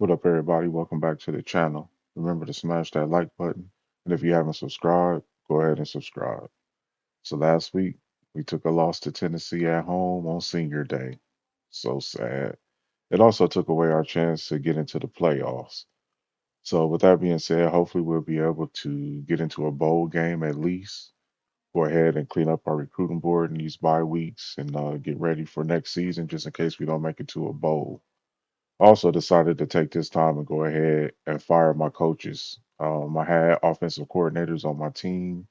What up, everybody? Welcome back to the channel. Remember to smash that like button. And if you haven't subscribed, go ahead and subscribe. So last week, we took a loss to Tennessee at home on senior day. So sad. It also took away our chance to get into the playoffs. So with that being said, hopefully we'll be able to get into a bowl game at least. Go ahead and clean up our recruiting board in these bye weeks and get ready for next season just in case we don't make it to a bowl. Also decided to take this time and go ahead and fire my coaches. I had offensive coordinators on my team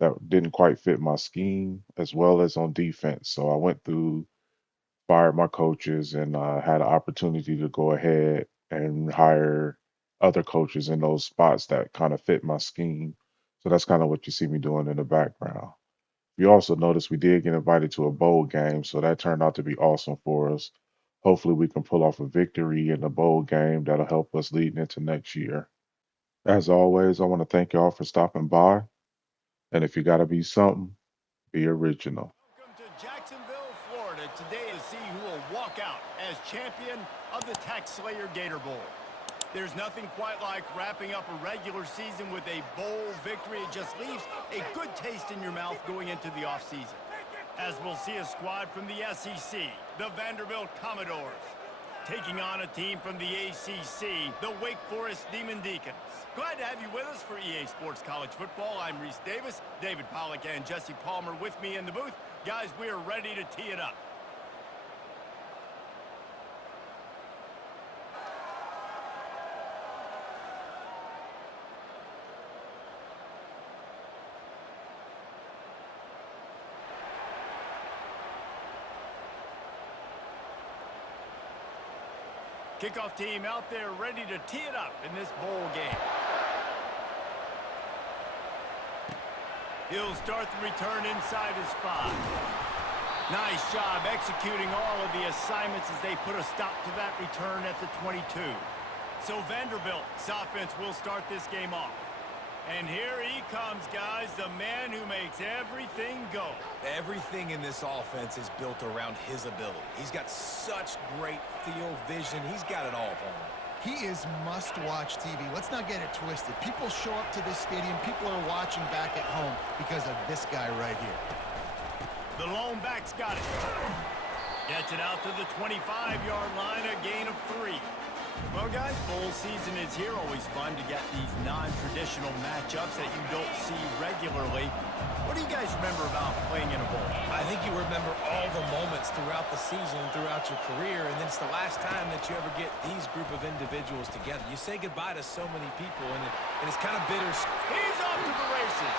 that didn't quite fit my scheme, as well as on defense. So I went through, fired my coaches, and had an opportunity to go ahead and hire other coaches in those spots that kind of fit my scheme. So that's kind of what you see me doing in the background. You also notice we did get invited to a bowl game, so that turned out to be awesome for us. Hopefully, we can pull off a victory in the bowl game that'll help us leading into next year. As always, I want to thank y'all for stopping by. And if you got to be something, be original. Welcome to Jacksonville, Florida. Today is see who will walk out as champion of the Tax Slayer Gator Bowl. There's nothing quite like wrapping up a regular season with a bowl victory. It just leaves a good taste in your mouth going into the offseason. As we'll see a squad from the SEC, the Vanderbilt Commodores, taking on a team from the ACC, the Wake Forest Demon Deacons. Glad to have you with us for EA Sports College Football. I'm Reese Davis, David Pollack and Jesse Palmer with me in the booth. Guys, we are ready to tee it up. Kickoff team out there ready to tee it up in this bowl game. He'll start the return inside his 5. Nice job executing all of the assignments as they put a stop to that return at the 22. So Vanderbilt's offense will start this game off. And here he comes, guys, the man who makes everything go. Everything in this offense is built around his ability. He's got such great field vision. He's got it all for him. He is must-watch TV. Let's not get it twisted. People show up to this stadium. People are watching back at home because of this guy right here. The lone back's got it. Gets it out to the 25-yard line, a gain of 3. Well, guys, bowl season is here. Always fun to get these non-traditional matchups that you don't see regularly. What do you guys remember about playing in a bowl? I think you remember all the moments throughout the season, throughout your career, and then it's the last time that you ever get these group of individuals together. You say goodbye to so many people, and it's kind of bitter. He's off to the races.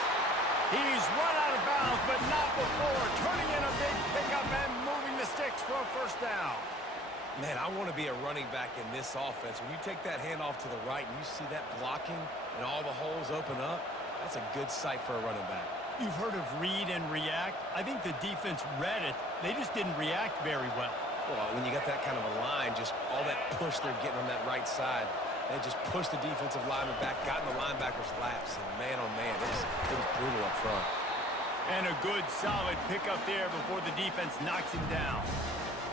He's run out of bounds, but not before turning in a big pickup and moving the sticks for a first down. Man, I want to be a running back in this offense. When you take that handoff to the right and you see that blocking and all the holes open up, that's a good sight for a running back. You've heard of read and react. I think the defense read it. They just didn't react very well. Well, when you got that kind of a line, just all that push they're getting on that right side, they just pushed the defensive lineman back, got in the linebacker's laps, and man, oh man, it was brutal up front. And a good, solid pickup there before the defense knocks him down.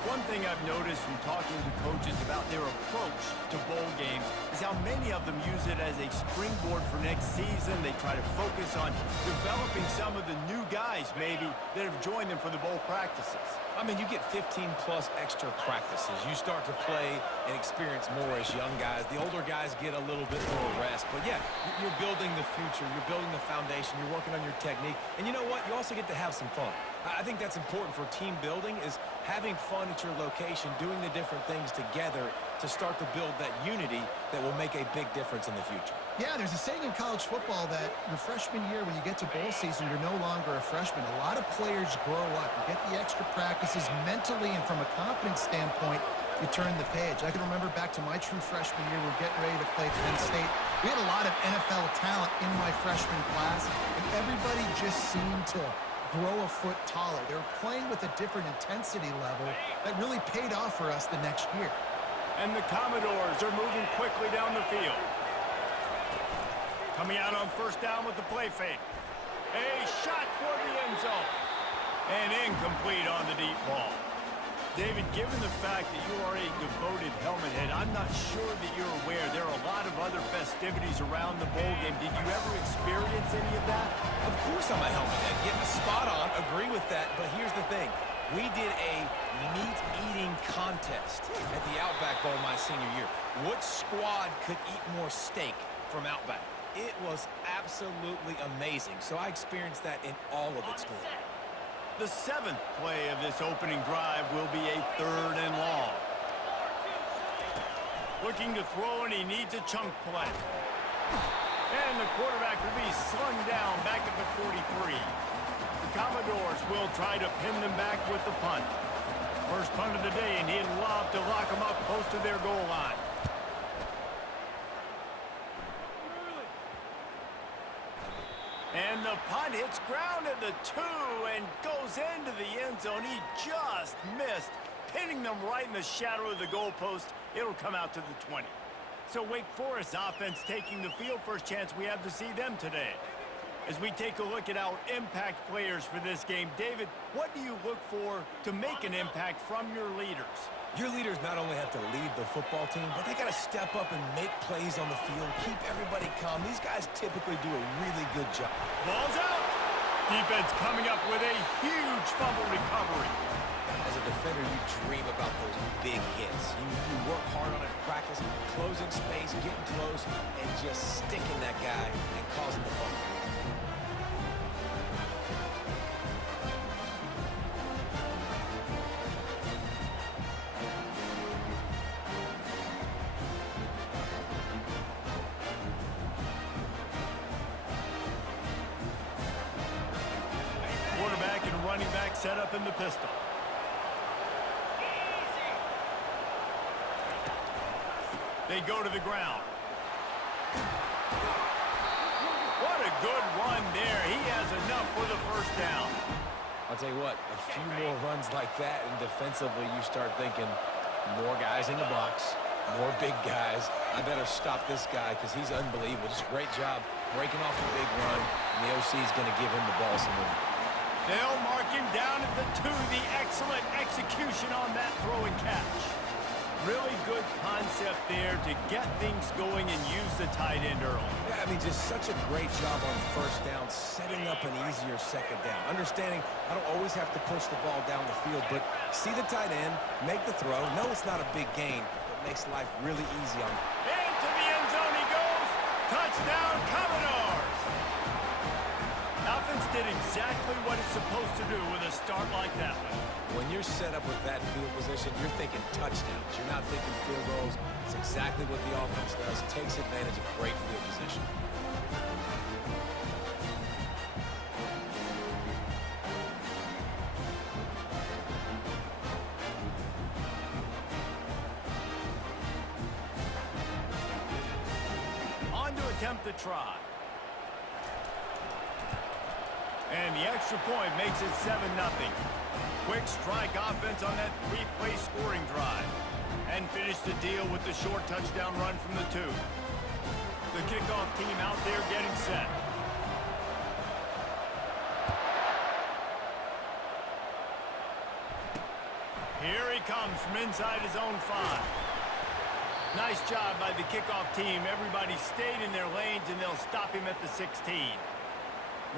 One thing I've noticed from talking to coaches about their approach to bowl games is how many of them use it as a springboard for next season. They try to focus on developing some of the new guys, maybe, that have joined them for the bowl practices. I mean, you get 15-plus extra practices. You start to play and experience more as young guys. The older guys get a little bit more rest. But, yeah, you're building the future. You're building the foundation. You're working on your technique. And you know what? You also get to have some fun. I think that's important for team building is having fun at your location, doing the different things together to start to build that unity that will make a big difference in the future. Yeah, there's a saying in college football that your freshman year, when you get to bowl season, you're no longer a freshman. A lot of players grow up. You get the extra practices mentally, and from a confidence standpoint, you turn the page. I can remember back to my true freshman year, we're getting ready to play Penn State. We had a lot of NFL talent in my freshman class, and everybody just seemed to grow a foot taller. They were playing with a different intensity level that really paid off for us the next year. And the Commodores are moving quickly down the field. Coming out on first down with the play fake. A shot toward the end zone. And incomplete on the deep ball. David, given the fact that you are a devoted helmet head, I'm not sure that you're festivities around the bowl game. Did you ever experience any of that? Of course I'm a helmet head. Getting a spot on, agree with that. But here's the thing. We did a meat-eating contest at the Outback Bowl my senior year. What squad could eat more steak from Outback? It was absolutely amazing. So I experienced that in all of its glory. The 7th play of this opening drive will be a 3rd and long. Looking to throw, and he needs a chunk play. And the quarterback will be slung down back at the 43. The Commodores will try to pin them back with the punt. First punt of the day, and he'd love to lock them up close to their goal line. And the punt hits ground at the 2 and goes into the end zone. He just missed, pinning them right in the shadow of the goalpost. It'll come out to the 20. So Wake Forest offense taking the field. First chance we have to see them today. As we take a look at our impact players for this game, David, what do you look for to make an impact from your leaders? Your leaders not only have to lead the football team, but they got to step up and make plays on the field, keep everybody calm. These guys typically do a really good job. Ball's out. Defense coming up with a huge fumble recovery. As a defender, you dream about those big hits. You work hard on it in practice, closing space, getting close, and just sticking that guy and causing the fumble. Quarterback and running back set up in the pistol. They go to the ground. What a good run there. He has enough for the first down. I'll tell you what, a few more runs like that, and defensively you start thinking more guys in the box, more big guys. I better stop this guy because he's unbelievable. Just a great job breaking off the big run, and the OC is going to give him the ball some more. They'll mark him down at the 2. The excellent execution on that throw and catch. Really good concept there to get things going and use the tight end early. Yeah, I mean, just such a great job on first down, setting up an easier second down. Understanding I don't always have to push the ball down the field, but see the tight end, make the throw. No, it's not a big gain, but makes life really easy on him. Into the end zone he goes. Touchdown, Commodores. Offense did exactly what it's supposed to do with a start like that one. When you're set up with that field position, you're thinking touchdowns. You're not thinking field goals. It's exactly what the offense does. Takes advantage of great field position. On to attempt the try. And the extra point makes it 7-0. Quick strike offense on that 3-play scoring drive. And finish the deal with the short touchdown run from the 2. The kickoff team out there getting set. Here he comes from inside his own 5. Nice job by the kickoff team. Everybody stayed in their lanes, and they'll stop him at the 16.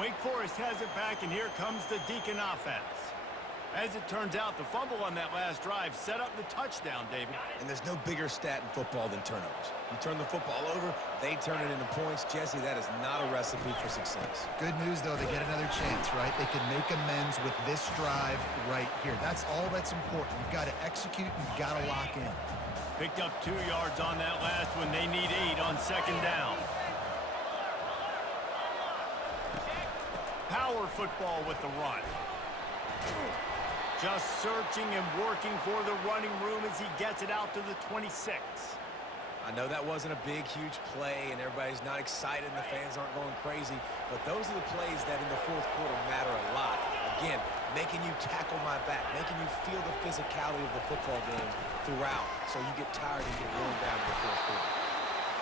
Wake Forest has it back, and here comes the Deacon offense. As it turns out, the fumble on that last drive set up the touchdown, David. And there's no bigger stat in football than turnovers. You turn the football over, they turn it into points. Jesse, that is not a recipe for success. Good news, though, they get another chance, right? They can make amends with this drive right here. That's all that's important. You've got to execute, and you've got to lock in. Picked up 2 yards on that last one. They need 8 on second down. Power football with the run. Just searching and working for the running room as he gets it out to the 26. I know that wasn't a big, huge play, and everybody's not excited, and the fans aren't going crazy, but those are the plays that in the fourth quarter matter a lot. Again, making you tackle my back, making you feel the physicality of the football game throughout, so you get tired and get worn down in the fourth quarter.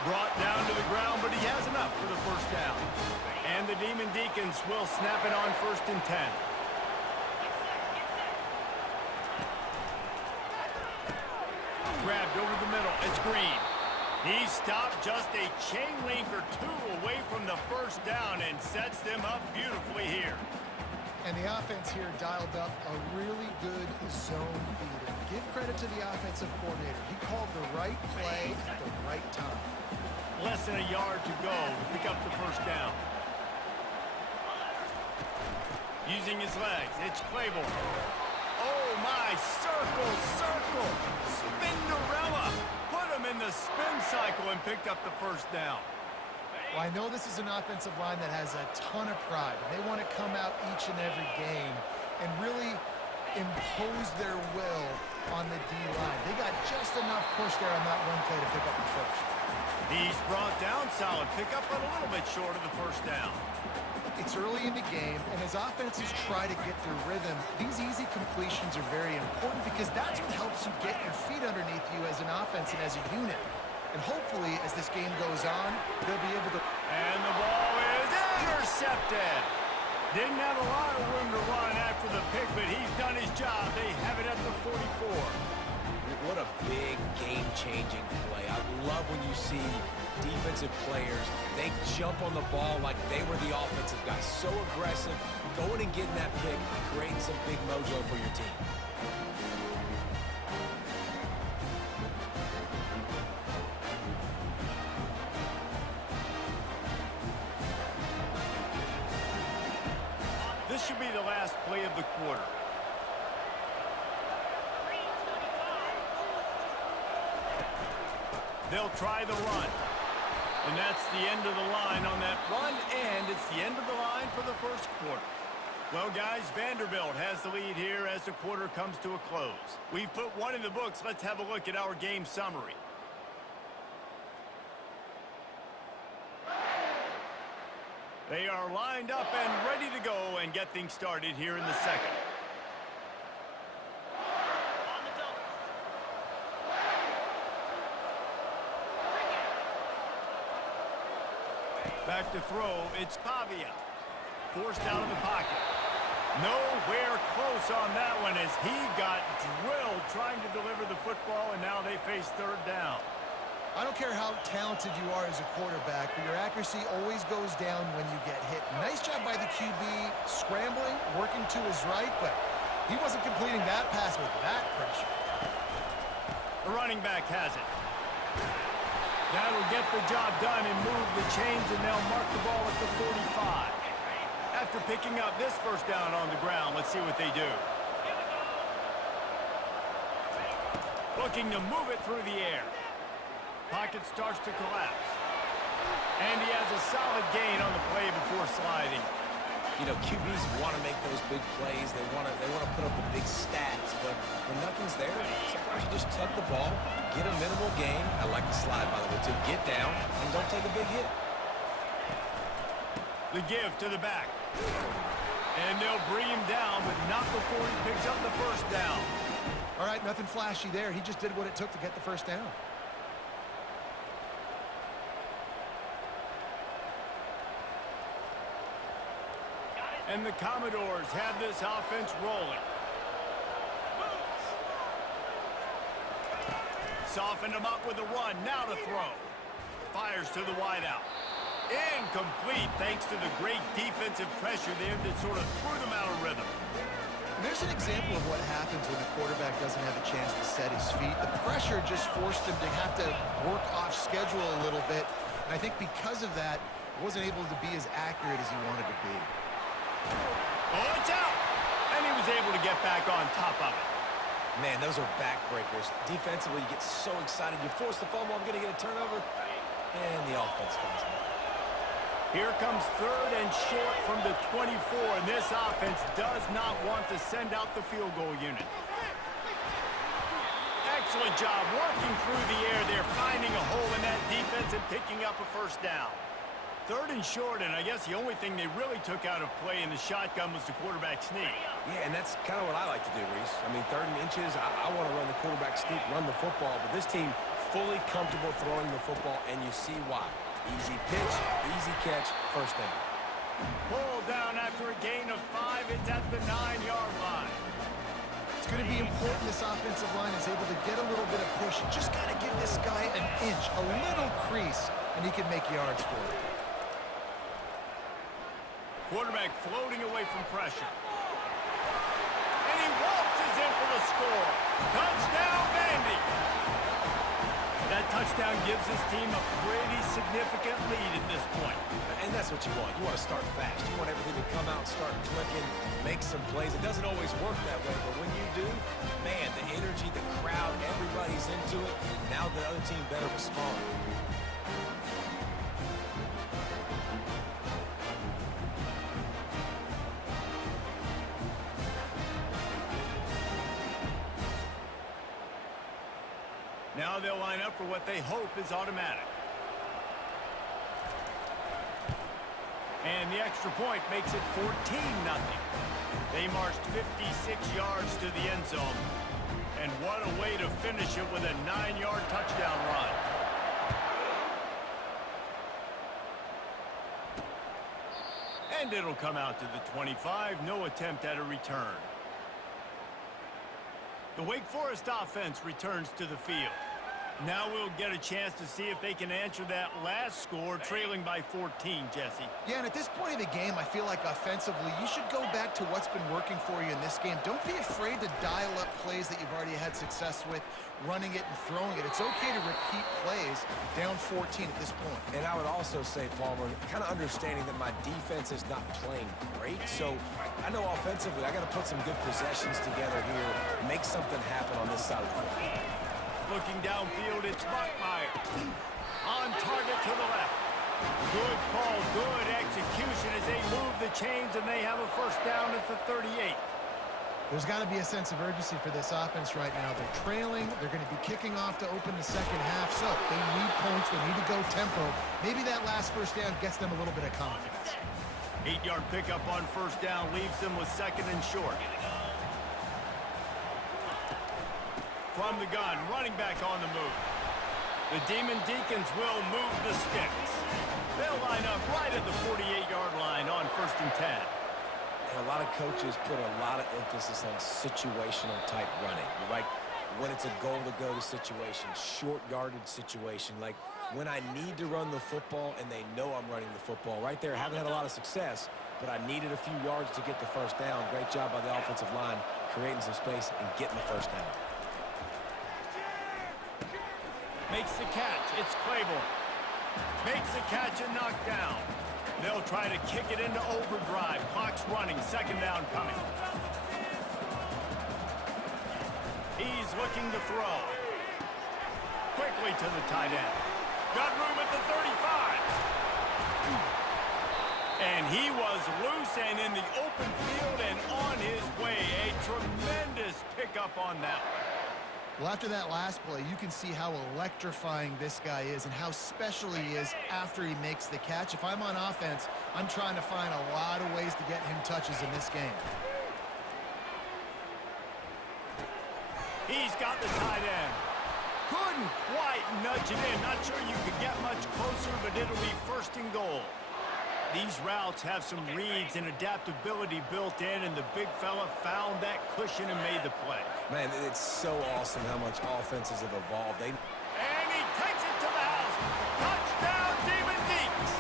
Brought down to the ground, but he has enough for the first down. And the Demon Deacons will snap it on 1st and 10. Grabbed over the middle. It's Green. He stopped just a chain link or two away from the first down and sets them up beautifully here. And the offense here dialed up a really good zone beater. Give credit to the offensive coordinator. He called the right play at the right time. Less than a yard to go to pick up the first down. Using his legs, it's Claiborne. Oh my, circle, circle, Spinderella. Put him in the spin cycle and picked up the first down. Well, I know this is an offensive line that has a ton of pride. And they want to come out each and every game and really impose their will on the D-line. They got just enough push there on that one play to pick up the first. He's brought down solid. Pick up a little bit short of the first down. It's early in the game, and as offenses try to get their rhythm, these easy completions are very important because that's what helps you get your feet underneath you as an offense and as a unit. And hopefully, as this game goes on, they'll be able to... And the ball is intercepted. Didn't have a lot of room to run after the pick, but he's done his job. They have it at the 44. What a big game-changing play. I love when you see defensive players, they jump on the ball like they were the offensive guys. So aggressive, going and getting that pick, creating some big mojo for your team. This should be the last play of the quarter. They'll try the run. And that's the end of the line on that run, and it's the end of the line for the first quarter. Well, guys, Vanderbilt has the lead here as the quarter comes to a close. We've put one in the books. Let's have a look at our game summary. They are lined up and ready to go and get things started here in the second. Back to throw, it's Pavia. Forced out of the pocket. Nowhere close on that one as he got drilled trying to deliver the football, and now they face third down. I don't care how talented you are as a quarterback, but your accuracy always goes down when you get hit. Nice job by the QB scrambling, working to his right, but he wasn't completing that pass with that pressure. The running back has it. That'll get the job done and move the chains, and they'll mark the ball at the 45. After picking up this first down on the ground, let's see what they do. Looking to move it through the air. Pocket starts to collapse. And he has a solid gain on the play before sliding. You know, QBs want to make those big plays. They want to put up the big stats, but when nothing's there, sometimes you just tuck the ball, get a minimal gain. I like the slide, by the way, to get down and don't take a big hit. The give to the back. And they'll bring him down, but not before he picks up the first down. All right, nothing flashy there. He just did what it took to get the first down. And the Commodores have this offense rolling. Softened him up with a run, now to throw. Fires to the wideout. Incomplete thanks to the great defensive pressure there that sort of threw them out of rhythm. And there's an example of what happens when the quarterback doesn't have a chance to set his feet. The pressure just forced him to have to work off schedule a little bit. And I think because of that, he wasn't able to be as accurate as he wanted to be. Oh, it's out! And he was able to get back on top of it. Man, those are backbreakers. Defensively, you get so excited. You force the fumble, I'm going to get a turnover, and the offense falls off. Here comes third and short from the 24, and this offense does not want to send out the field goal unit. Excellent job working through the air there, finding a hole in that defense and picking up a first down. Third and short, and I guess the only thing they really took out of play in the shotgun was the quarterback sneak. Yeah, and that's kind of what I like to do, Reese. I mean, third and inches, I want to run the quarterback sneak, run the football, but this team fully comfortable throwing the football, and you see why. Easy pitch, easy catch, first down. Pulled down after a gain of 5. It's at the 9-yard line. going to be important this offensive line is able to get a little bit of push. You just got to give this guy an inch, a little crease, and he can make yards for it. Quarterback floating away from pressure. And he waltzes in for the score. Touchdown, Vandy. That touchdown gives his team a pretty significant lead at this point. And that's what you want. You want to start fast. You want everything to come out and start clicking, make some plays. It doesn't always work that way, but when you do, man, the energy, the crowd, everybody's into it. Now the other team better respond. Now they'll line up for what they hope is automatic. And the extra point makes it 14-0. They marched 56 yards to the end zone. And what a way to finish it with a 9-yard touchdown run. And it'll come out to the 25. No attempt at a return. The Wake Forest offense returns to the field. Now we'll get a chance to see if they can answer that last score, trailing by 14, Jesse. Yeah, and at this point of the game, I feel like offensively, you should go back to what's been working for you in this game. Don't be afraid to dial up plays that you've already had success with, running it and throwing it. It's okay to repeat plays down 14 at this point. And I would also say, Palmer, kind of understanding that my defense is not playing great. So I know offensively, I got to put some good possessions together here, make something happen on this side of the football. Looking downfield, it's Buckmeyer. On target to the left. Good call, good execution as they move the chains, and they have a first down at the 38. There's got to be a sense of urgency for this offense right now. They're trailing. They're going to be kicking off to open the second half. So they need points. They need to go tempo. Maybe that last first down gets them a little bit of confidence. 8-yard pickup on first down leaves them with second and short. From the gun, running back on the move. The Demon Deacons will move the sticks. They'll line up right at the 48-yard line on first and 10. And a lot of coaches put a lot of emphasis on situational type running. Like when it's a goal to go to situation, short yardage situation, like when I need to run the football and they know I'm running the football. Right there, haven't had a lot of success, but I needed a few yards to get the first down. Great job by the offensive line, creating some space and getting the first down. Makes the catch. It's Claiborne. Makes the catch and knocked down. They'll try to kick it into overdrive. Clock's running. Second down coming. He's looking to throw. Quickly to the tight end. Got room at the 35. And he was loose and in the open field and on his way. A tremendous pickup on that one. Well, after that last play, you can see how electrifying this guy is and how special he is after he makes the catch. If I'm on offense, I'm trying to find a lot of ways to get him touches in this game. He's got the tight end. Couldn't quite nudge it in. Not sure you could get much closer, but it'll be first and goal. These routes have some reads and adaptability built in, and the big fella found that cushion and made the play. Man, it's so awesome how much offenses have evolved. And he takes it to the house. Touchdown, Demon Deeks.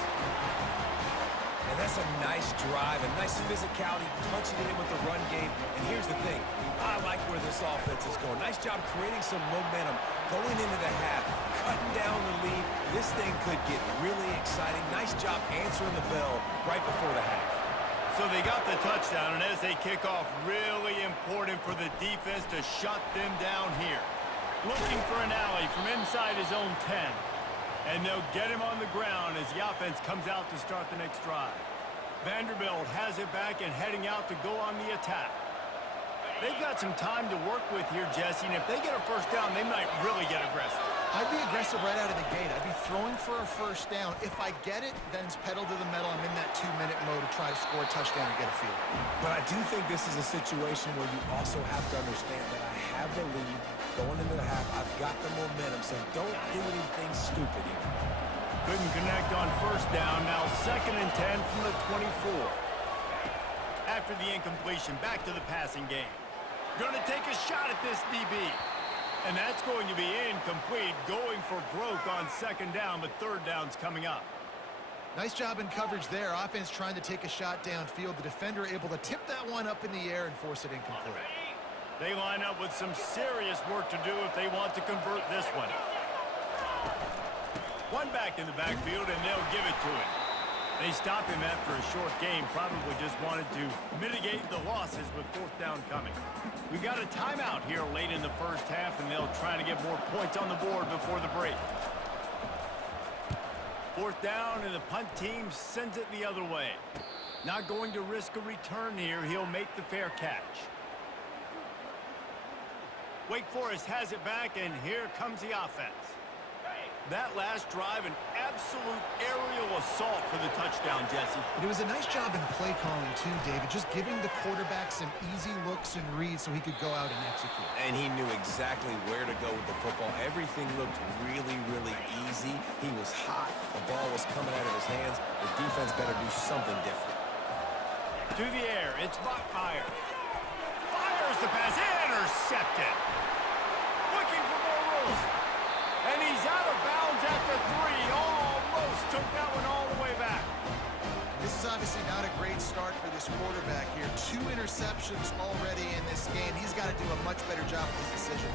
And that's a nice drive, a nice physicality, punching it in with the run game. And here's the thing. I like where this offense is going. Nice job creating some momentum, going into the half, cutting down the lead. This thing could get really exciting. Nice job answering the bell right before the half. So they got the touchdown, and as they kick off, really important for the defense to shut them down here. Looking for an alley from inside his own 10. And they'll get him on the ground as the offense comes out to start the next drive. Vanderbilt has it back and heading out to go on the attack. They've got some time to work with here, Jesse, and if they get a first down, they might really get aggressive. I'd be aggressive right out of the gate. I'd be throwing for a first down. If I get it, then it's pedal to the metal. I'm in that 2-minute mode to try to score a touchdown and get a field. But I do think this is a situation where you also have to understand that I have the lead going into the half. I've got the momentum, so don't do anything stupid here. Couldn't connect on first down. Now second and 10 from the 24. After the incompletion, back to the passing game. Going to take a shot at this DB. And that's going to be incomplete, going for broke on second down, but third down's coming up. Nice job in coverage there. Offense trying to take a shot downfield. The defender able to tip that one up in the air and force it incomplete. They line up with some serious work to do if they want to convert this one. One back in the backfield, and they'll give it to him. They stop him after a short game, probably just wanted to mitigate the losses with fourth down coming. We've got a timeout here late in the first half, and they'll try to get more points on the board before the break. Fourth down, and the punt team sends it the other way. Not going to risk a return here. He'll make the fair catch. Wake Forest has it back, and here comes the offense. That last drive, an absolute aerial assault for the touchdown, Jesse. But it was a nice job in play calling, too, David. Just giving the quarterback some easy looks and reads so he could go out and execute. And he knew exactly where to go with the football. Everything looked really, really easy. He was hot. The ball was coming out of his hands. The defense better do something different. To the air, it's Bachmeier. Fires the pass, intercepted. Looking for more room. And he's out of bounds at the 3. Almost took that one all the way back. This is obviously not a great start for this quarterback here. 2 interceptions already in this game. He's got to do a much better job with his decision.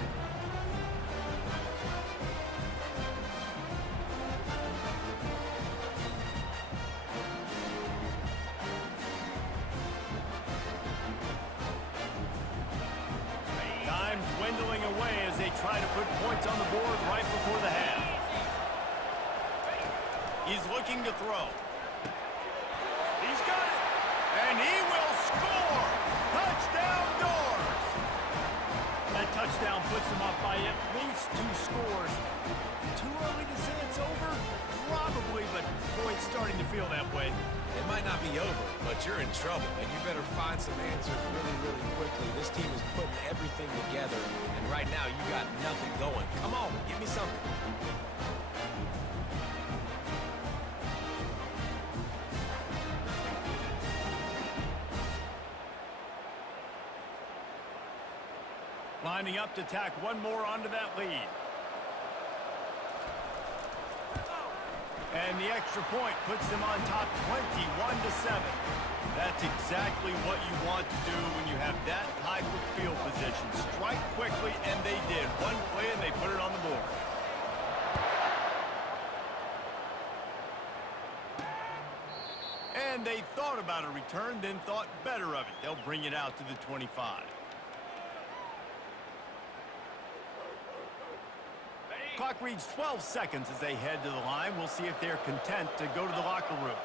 Time dwindling away as they try to put points on the board right before the half. He's looking to throw. He's got it. And he will score. Touchdown Doors. That touchdown puts them up by at least 2 scores. Too early to say it's over? Probably, but boy, it's starting to feel that way. It might not be over, but you're in trouble, and you better find some answers really, really quickly. This team is putting everything together, and right now you got nothing going. Come on, give me something. Lining up to tack one more onto that lead. And the extra point puts them on top 21-7. That's exactly what you want to do when you have that type of field position. Strike quickly, and they did. One play, and they put it on the board. And they thought about a return, then thought better of it. They'll bring it out to the 25. Clock reads 12 seconds as they head to the line. We'll see if they're content to go to the locker room.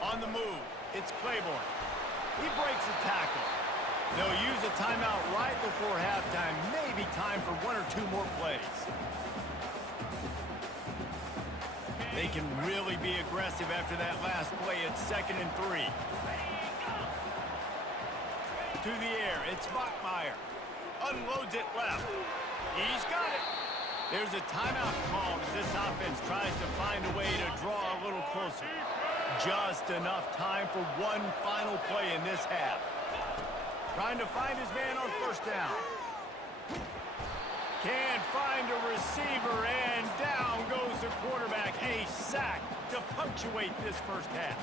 On the move, it's Claiborne. He breaks a tackle. They'll use a timeout right before halftime. Maybe time for 1 or 2 more plays. They can really be aggressive after that last play. It's 2nd and 3. To the air, it's Bachmeier. Unloads it left. He's got it. There's a timeout called as this offense tries to find a way to draw a little closer. Just enough time for one final play in this half. Trying to find his man on first down. Can't find a receiver, and down goes the quarterback. A sack to punctuate this first half.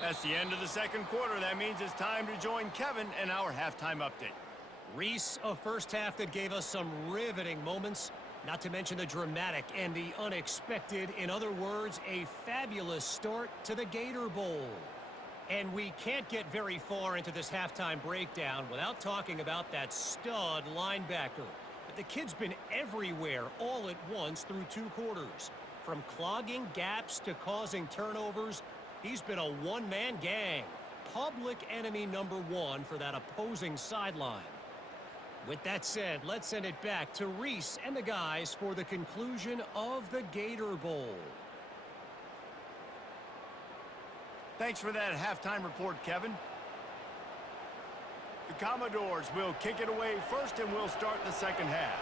That's the end of the second quarter. That means it's time to join Kevin in our halftime update. Reese, a first half that gave us some riveting moments, not to mention the dramatic and the unexpected. In other words, a fabulous start to the Gator Bowl. And we can't get very far into this halftime breakdown without talking about that stud linebacker. But the kid's been everywhere all at once through 2 quarters. From clogging gaps to causing turnovers, he's been a one-man gang. Public enemy number 1 for that opposing sideline. With that said, let's send it back to Reese and the guys for the conclusion of the Gator Bowl. Thanks for that halftime report, Kevin. The Commodores will kick it away first, and we'll start the second half.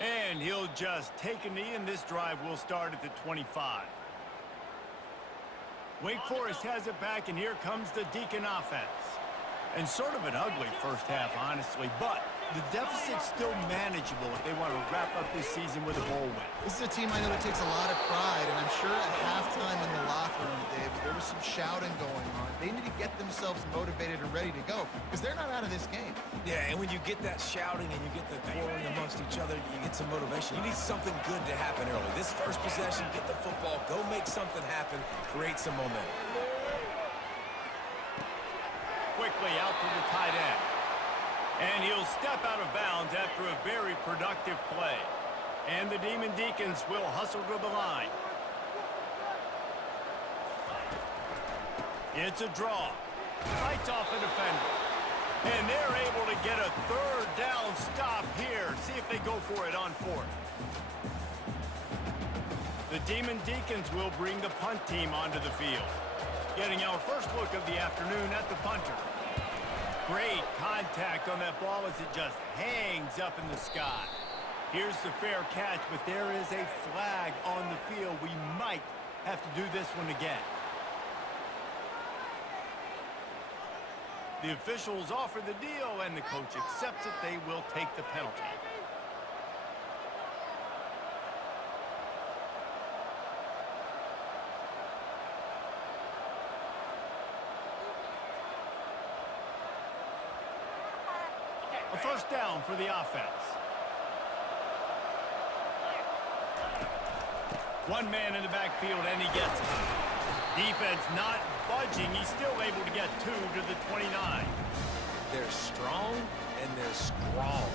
And he'll just take a knee, and this drive will start at the 25. Wake Forest has it back, and here comes the Deacon offense. And sort of an ugly first half, honestly, but the deficit's still manageable if they want to wrap up this season with a bowl win. This is a team I know that takes a lot of pride, and I'm sure at halftime in the locker room, Dave, there was some shouting going on. They need to get themselves motivated and ready to go, because they're not out of this game. Yeah, and when you get that shouting and you get the quarreling amongst each other, you get some motivation. You need something good to happen early. This first possession, get the football, go make something happen, create some momentum. Quickly out to the tight end. And he'll step out of bounds after a very productive play. And the Demon Deacons will hustle to the line. It's a draw. Fights off a defender. And they're able to get a third down stop here. See if they go for it on fourth. The Demon Deacons will bring the punt team onto the field. Getting our first look of the afternoon at the punter. Great contact on that ball as it just hangs up in the sky. Here's the fair catch, but there is a flag on the field. We might have to do this one again. The officials offer the deal, and the coach accepts it. They will take the penalty. A first down for the offense. One man in the backfield, and he gets it. Defense not budging. He's still able to get 2 to the 29. They're strong and they're strong.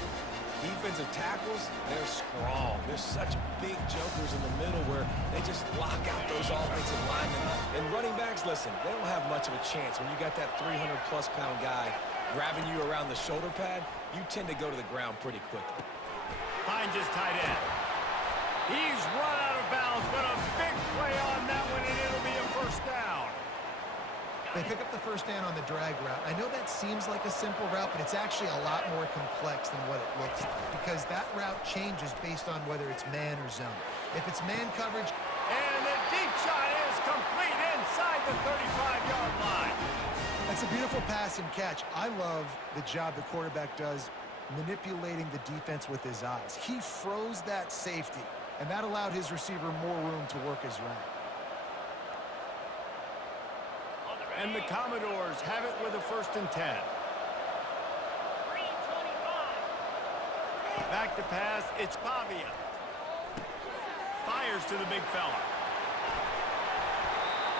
Defensive tackles, they're strong. There's such big jokers in the middle where they just lock out those offensive linemen. And running backs, listen, they don't have much of a chance. When you got that 300-plus pound guy grabbing you around the shoulder pad, you tend to go to the ground pretty quickly. Finds his tight end. He's run out of bounds, but a big play on that one, and it'll be a first down. They pick up the first down on the drag route. I know that seems like a simple route, but it's actually a lot more complex than what it looks like, because that route changes based on whether it's man or zone. If it's man coverage... And the deep shot is complete inside the 35-yard line. That's a beautiful pass and catch. I love the job the quarterback does manipulating the defense with his eyes. He froze that safety, and that allowed his receiver more room to work his route. And the Commodores have it with a 1st and 10. Back to pass, it's Pavia. Fires to the big fella.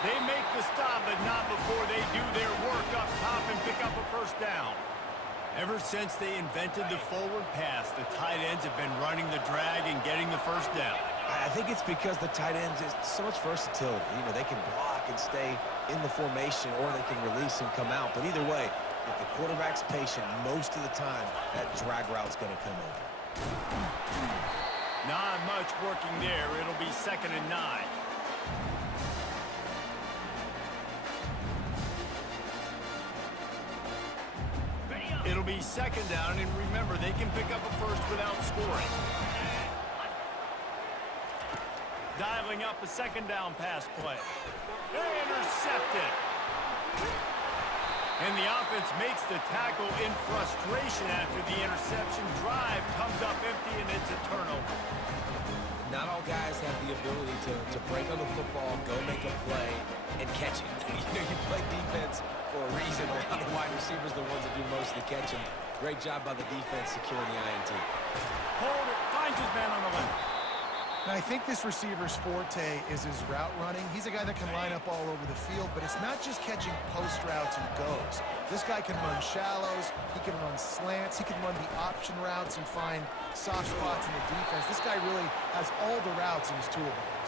They make the stop, but not before they do their work up top and pick up a first down. Ever since they invented the forward pass, the tight ends have been running the drag and getting the first down. I think it's because the tight ends is so much versatility. You know, they can block and stay in the formation, or they can release and come out. But either way, if the quarterback's patient, most of the time, that drag route's going to come over. Not much working there. It'll be 2nd and 9. It'll be 2nd down, and remember, they can pick up a first without scoring. Dialing up a 2nd down pass play. Intercepted. And the offense makes the tackle in frustration after the interception. Drive comes up empty, and it's a turnover. Not all guys have the ability to break on the football, go make a play, and catch it. You know, you play defense for a reason. A lot of wide receivers are the ones that do most of the catching. Great job by the defense securing the INT. Hold it. Finds his man on the left. And I think this receiver's forte is his route running. He's a guy that can line up all over the field, but it's not just catching post routes and goes. This guy can run shallows, he can run slants, he can run the option routes and find soft spots in the defense. This guy really has all the routes in his toolbox.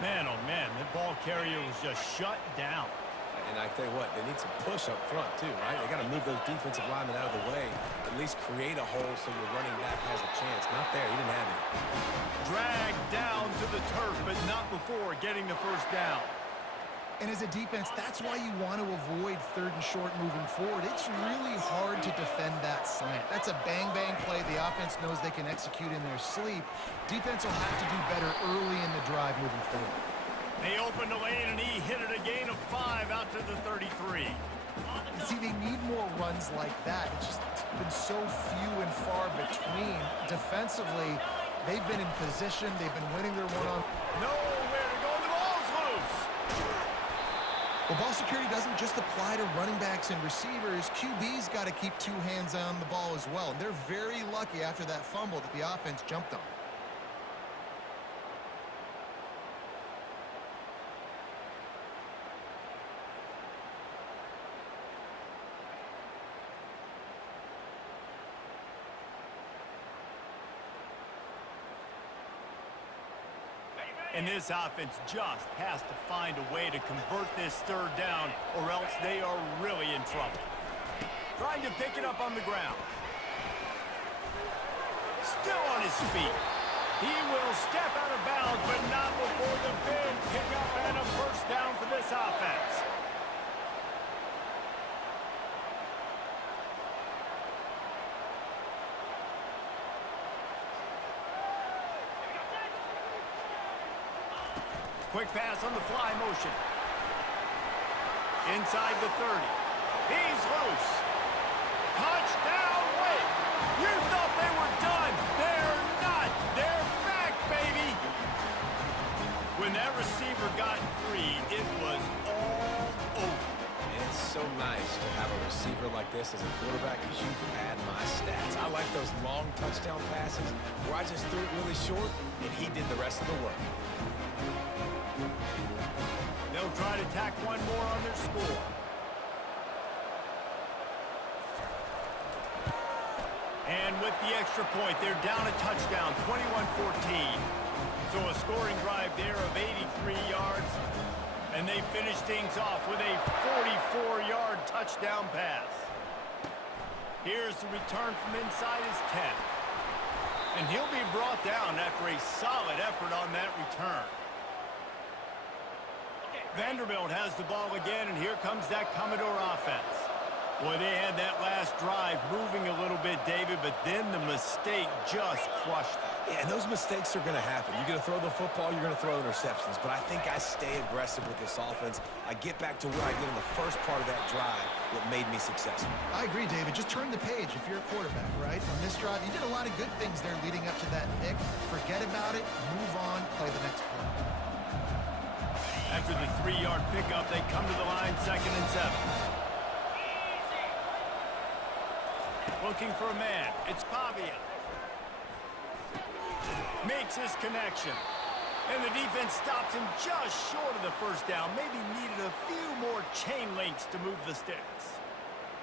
Man, oh man, that ball carrier was just shut down. And I tell you what, they need some push up front too, right? They got to move those defensive linemen out of the way, at least create a hole so your running back has a chance. Not there. He didn't have it. Dragged down to the turf, but not before getting the first down. And as a defense, that's why you want to avoid 3rd and short moving forward. It's really hard to defend that slant. That's a bang-bang play the offense knows they can execute in their sleep. Defense will have to do better early in the drive moving forward. They opened the lane, and he hit it a gain of 5 out to the 33. You see, they need more runs like that. It's just been so few and far between. Defensively, they've been in position. They've been winning their one-on. Nowhere to go. The ball's loose. Well, ball security doesn't just apply to running backs and receivers. QB's got to keep 2 hands on the ball as well. And they're very lucky after that fumble that the offense jumped on. And this offense just has to find a way to convert this 3rd down, or else they are really in trouble. Trying to pick it up on the ground. Still on his feet. He will step out of bounds, but not before the big pickup and a first down for this offense. Quick pass on the fly motion. Inside the 30. He's loose. Touchdown, wait. You thought they were done. They're not. They're back, baby. When that receiver got free, it was all over. And it's so nice to have a receiver like this as a quarterback because you pad my stats. I like those long touchdown passes where I just threw it really short and he did the rest of the work. They'll try to tack one more on their score. And with the extra point, they're down a touchdown, 21-14. So a scoring drive there of 83 yards. And they finish things off with a 44-yard touchdown pass. Here's the return from inside his 10. And he'll be brought down after a solid effort on that return. Vanderbilt has the ball again, and here comes that Commodore offense. Boy, they had that last drive moving a little bit, David, but then the mistake just crushed them. Yeah, and those mistakes are going to happen. You're going to throw the football, you're going to throw interceptions. But I think I stay aggressive with this offense. I get back to where I did in the first part of that drive that made me successful. I agree, David. Just turn the page if you're a quarterback, right? On this drive, you did a lot of good things there leading up to that pick. Forget about it, move on, play the next play. After the 3-yard pickup, they come to the line, 2nd and 7. Looking for a man. It's Pavia. Makes his connection. And the defense stops him just short of the first down. Maybe needed a few more chain links to move the sticks.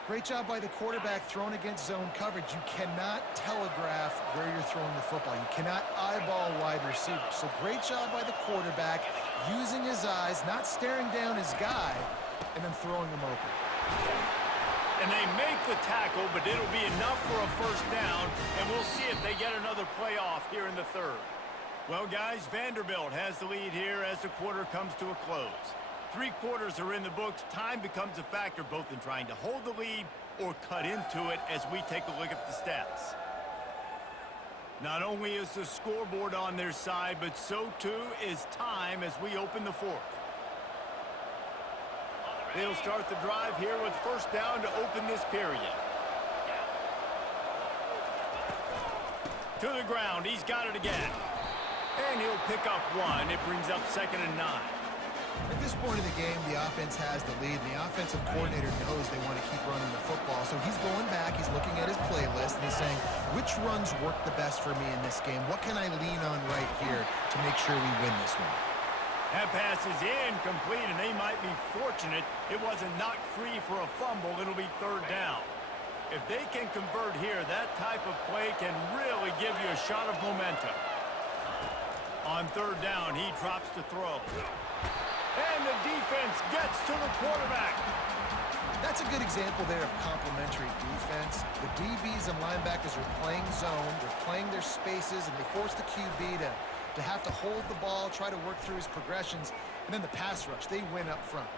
Great job by the quarterback thrown against zone coverage. You cannot telegraph where you're throwing the football. You cannot eyeball wide receivers. So great job by the quarterback using his eyes, not staring down his guy, and then throwing him open. And they make the tackle, but it'll be enough for a first down, and we'll see if they get another play off here in the 3rd. Well, guys, Vanderbilt has the lead here as the quarter comes to a close. 3 quarters are in the books. Time becomes a factor both in trying to hold the lead or cut into it as we take a look at the stats. Not only is the scoreboard on their side, but so too is time as we open the 4th. They'll start the drive here with first down to open this period. To the ground, he's got it again. And he'll pick up 1. It brings up 2nd and 9. At this point of the game, the offense has the lead, and the offensive coordinator knows they want to keep running the football. So he's going back, he's looking at his playlist, and he's saying, which runs work the best for me in this game? What can I lean on right here to make sure we win this one? That pass is incomplete, and they might be fortunate it wasn't knocked free for a fumble. It'll be 3rd down. If they can convert here, that type of play can really give you a shot of momentum. On 3rd down, he drops to throw. And the defense gets to the quarterback. That's a good example there of complementary defense. The DBs and linebackers are playing zone, they're playing their spaces, and they force the QB to have to hold the ball, try to work through his progressions, and then the pass rush, they win up front.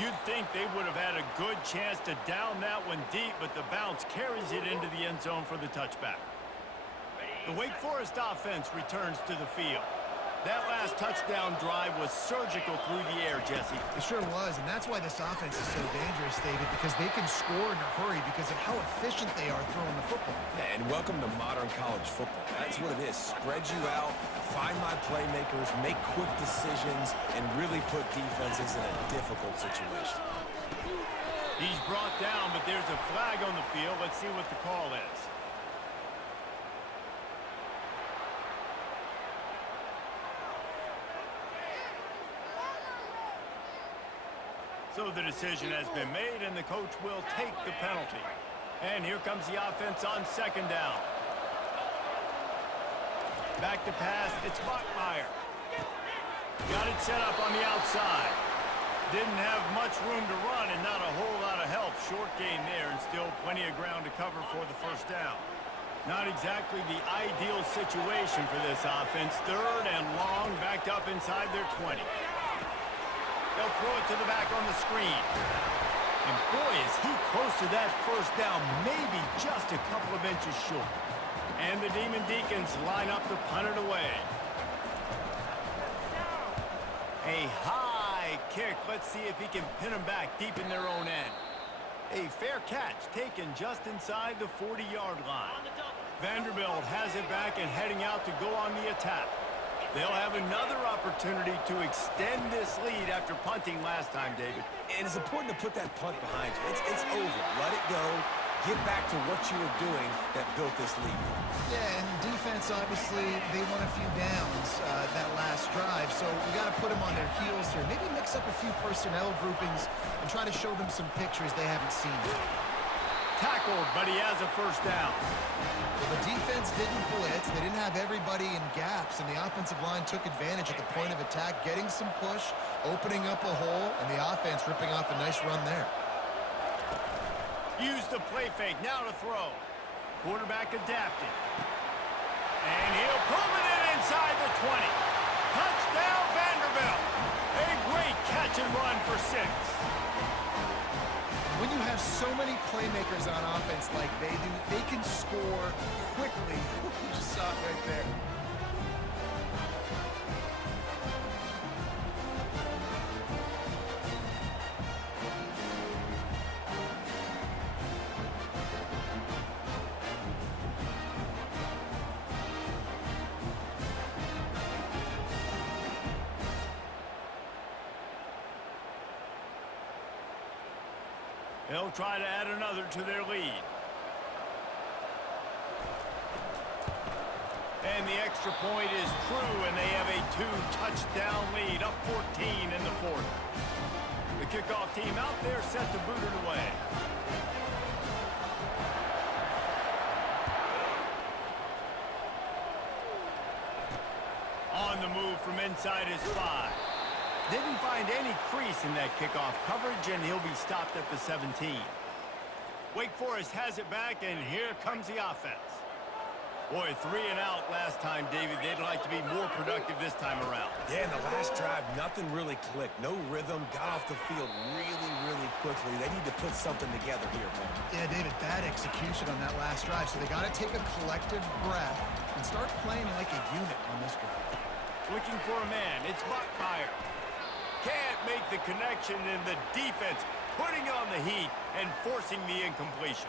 You'd think they would have had a good chance to down that one deep, but the bounce carries it into the end zone for the touchback. The Wake Forest offense returns to the field. That last touchdown drive was surgical through the air, Jesse. It sure was, and that's why this offense is so dangerous, David, because they can score in a hurry because of how efficient they are throwing the football. And welcome to modern college football. That's what it is. Spread you out, find my playmakers, make quick decisions, and really put defenses in a difficult situation. He's brought down, but there's a flag on the field. Let's see what the call is. So the decision has been made, and the coach will take the penalty. And here comes the offense on second down. Back to pass, it's Bachmeier. Got it set up on the outside. Didn't have much room to run and not a whole lot of help. Short gain there and still plenty of ground to cover for the first down. Not exactly the ideal situation for this offense. Third and long, backed up inside their 20. They'll throw it to the back on the screen. And boy, is he close to that first down, maybe just a couple of inches short. And the Demon Deacons line up to punt it away. A high kick. Let's see if he can pin them back deep in their own end. A fair catch taken just inside the 40-yard line. Vanderbilt has it back and heading out to go on the attack. They'll have another opportunity to extend this lead after punting last time, David. And it's important to put that punt behind you. It's over. Let it go. Get back to what you were doing that built this lead. Yeah, and defense, obviously, they won a few downs that last drive, so we got to put them on their heels here. Maybe mix up a few personnel groupings and try to show them some pictures they haven't seen yet. Tackled, but he has a first down. Well, the defense didn't blitz. They didn't have everybody in gaps, and the offensive line took advantage at the point of attack, getting some push, opening up a hole, and the offense ripping off a nice run there. Use the play fake, now to throw. Quarterback adapting. And he'll pull it in inside the 20. Touchdown, Vanderbilt. A great catch and run for 6. When you have so many playmakers on offense like they do, they can score quickly. You just saw it right there. They'll try to add another to their lead. And the extra point is true, and they have a 2-touchdown lead, up 14 in the fourth. The kickoff team out there set to boot it away. On the move from inside his 5. Didn't find any crease in that kickoff coverage, and he'll be stopped at the 17. Wake Forest has it back, and here comes the offense. Boy, 3 and out last time, David. They'd like to be more productive this time around. Yeah, in the last drive, nothing really clicked. No rhythm, got off the field really quickly. They need to put something together here, Paul. Yeah, David, bad execution on that last drive, so they got to take a collective breath and start playing like a unit on this drive. Looking for a man. It's Bachmeier. Can't make the connection, and the defense putting on the heat and forcing the incompletion.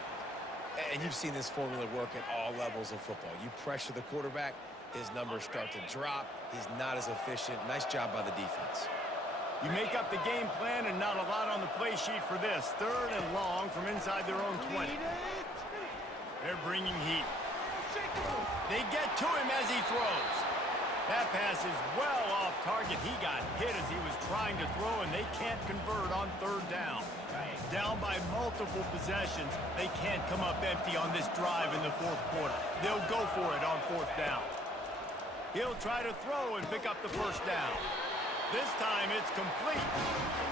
And you've seen this formula work at all levels of football. You pressure the quarterback, his numbers start to drop. He's not as efficient. Nice job by the defense. You make up the game plan, and not a lot on the play sheet for this. 3rd and long from inside their own 20. They're bringing heat. They get to him as he throws. That pass is well off target. He got hit as he was trying to throw, and they can't convert on 3rd down. Down by multiple possessions, they can't come up empty on this drive in the 4th quarter. They'll go for it on 4th down. He'll try to throw and pick up the first down. This time it's complete.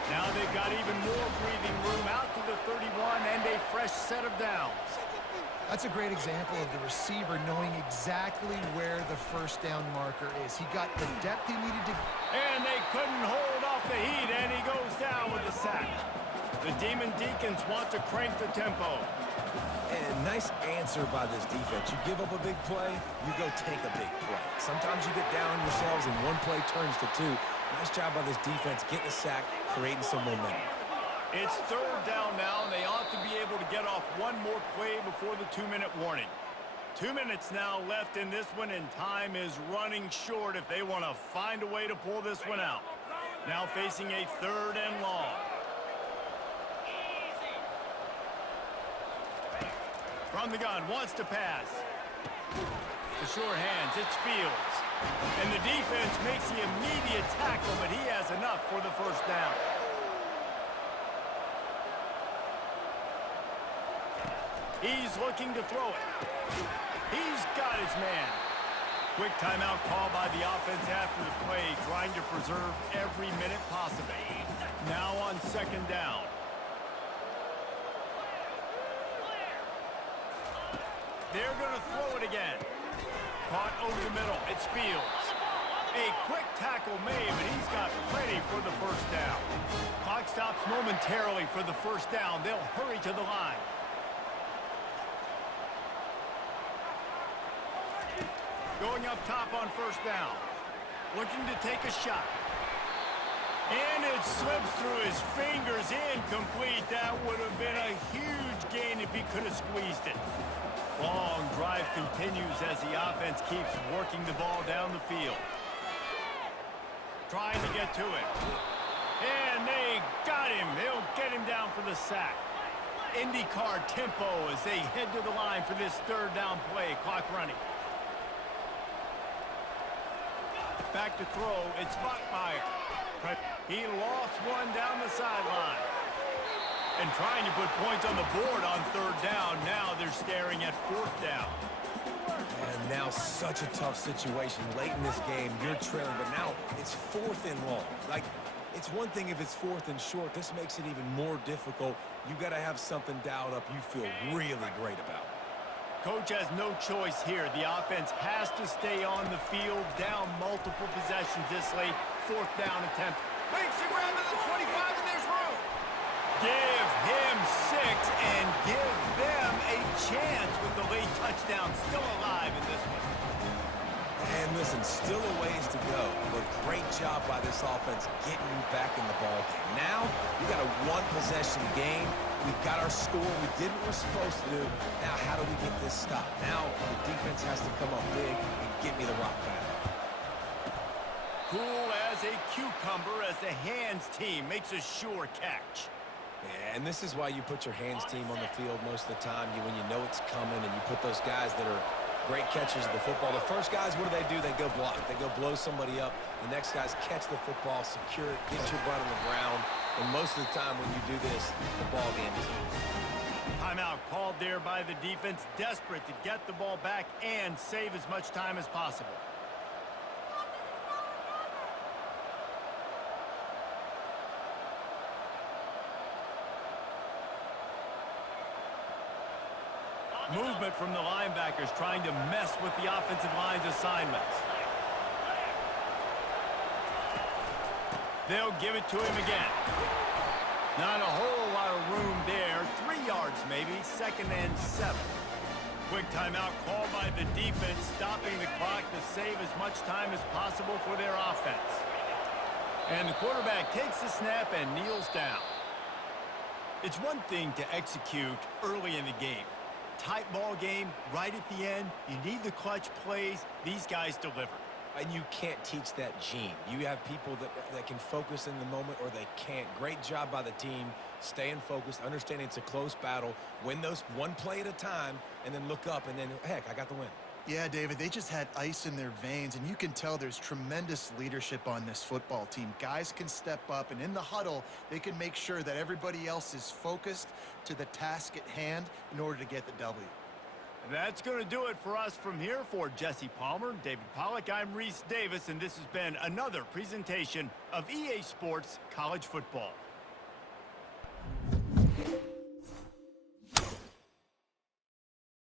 Now they've got even more breathing room out to the 31 and a fresh set of downs. That's a great example of the receiver knowing exactly where the first down marker is. He got the depth he needed to. And they couldn't hold off the heat, and he goes down with a sack. The Demon Deacons want to crank the tempo. And nice answer by this defense. You give up a big play, you go take a big play. Sometimes you get down on yourselves and one play turns to two. Nice job by this defense getting a sack, creating some momentum. It's third down now, and they ought to be able to get off one more play before the 2-minute warning. 2 minutes now left in this one, and time is running short if they want to find a way to pull this one out. Now facing a 3rd and long. From the gun, wants to pass. The sure hands, it's Fields. And the defense makes the immediate tackle, but he has enough for the first down. He's looking to throw it. He's got his man. Quick timeout call by the offense after the play, trying to preserve every minute possible. Now on 2nd down. They're going to throw it again. Caught over the middle. It's Fields. A quick tackle made, but he's got plenty for the first down. Clock stops momentarily for the first down. They'll hurry to the line. Going up top on first down. Looking to take a shot. And it slips through his fingers. Incomplete. That would have been a huge gain if he could have squeezed it. Long drive continues as the offense keeps working the ball down the field. Trying to get to it. And they got him. They'll get him down for the sack. IndyCar tempo as they head to the line for this 3rd down play. Clock running. Back to throw. It's Buckmeyer. He lost one down the sideline. And trying to put points on the board on 3rd down. Now they're staring at 4th down. And now such a tough situation. Late in this game, you're trailing, but now it's 4th and long. Like, it's one thing if it's 4th and short. This makes it even more difficult. You got to have something dialed up you feel really great about. Coach has no choice here. The offense has to stay on the field, down multiple possessions this late. 4th down attempt. Makes the ground to the 25, and there's room. Give him 6 and give them a chance with the late touchdown. Still alive in this one. And listen, still a ways to go, but great job by this offense getting you back in the ball game. Now, we got a 1-possession game. We've got our score. We did what we're supposed to do. Now, how do we get this stopped? Now, the defense has to come up big and get me the rock back. Cool as a cucumber as the hands team makes a sure catch. Yeah, and this is why you put your hands team on the field most of the time. When you know it's coming, and you put those guys that are great catchers of the football. The first guys, what do? They go block. They go blow somebody up. The next guys catch the football, secure it, get your butt on the ground. And most of the time when you do this, the ball game is over. Timeout called there by the defense, desperate to get the ball back and save as much time as possible. Movement from the linebackers trying to mess with the offensive line's assignments. They'll give it to him again. Not a whole lot of room there. 3 yards maybe, 2nd and 7. Quick timeout called by the defense, stopping the clock to save as much time as possible for their offense. And the quarterback takes the snap and kneels down. It's one thing to execute early in the game. Tight ball game, right at the end. You need the clutch plays. These guys deliver. And you can't teach that gene. You have people that can focus in the moment or they can't. Great job by the team, staying focused, understanding it's a close battle, win those one play at a time, and then look up, and then, heck, I got the win. Yeah, David, they just had ice in their veins, and you can tell there's tremendous leadership on this football team. Guys can step up, and in the huddle, they can make sure that everybody else is focused to the task at hand in order to get the W. That's going to do it for us from here. For Jesse Palmer, David Pollack, I'm Reese Davis, and this has been another presentation of EA Sports College Football.